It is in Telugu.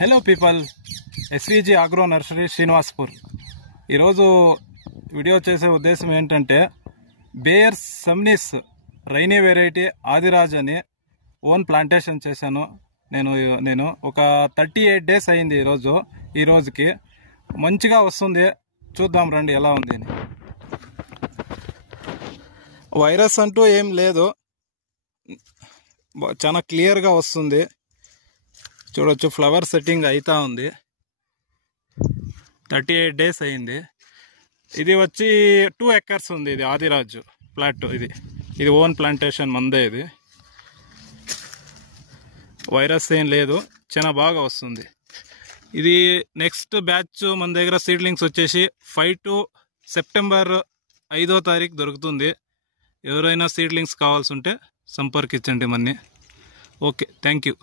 Hello people, SVG agro nursery Srinivaspur. ఈరోజు వీడియో చేసే ఉద్దేశం ఏంటంటే బేయర్స్ సమ్నిస్ రైనీ వెరైటీ ఆదిరాజ్ అని ఓన్ ప్లాంటేషన్ చేశాను. నేను ఒక 38 డేస్ అయింది ఈ రోజుకి. మంచిగా వస్తుంది. చూద్దాం రండి ఎలా ఉంది అని. వైరస్ అంటూ ఏం లేదు, చాలా క్లియర్గా వస్తుంది. చూడొచ్చు, ఫ్లవర్ సెట్టింగ్ అవుతా ఉంది. 38 డేస్ అయింది. ఇది వచ్చి 2 ఎకర్స్ ఉంది. ఇది ఆదిరాజు ప్లాట్. ఇది ఓన్ ప్లాంటేషన్ మందే. ఇది వైరస్ ఏం లేదు, చాలా బాగా వస్తుంది. ఇది నెక్స్ట్ బ్యాచ్ మన దగ్గర సీడ్లింగ్స్ వచ్చేసి 5 to సెప్టెంబర్ 5వ తారీఖు దొరుకుతుంది. ఎవరైనా సీడ్లింగ్స్ కావాల్సి ఉంటే సంపర్కించండి మన్ని. Okay, thank you.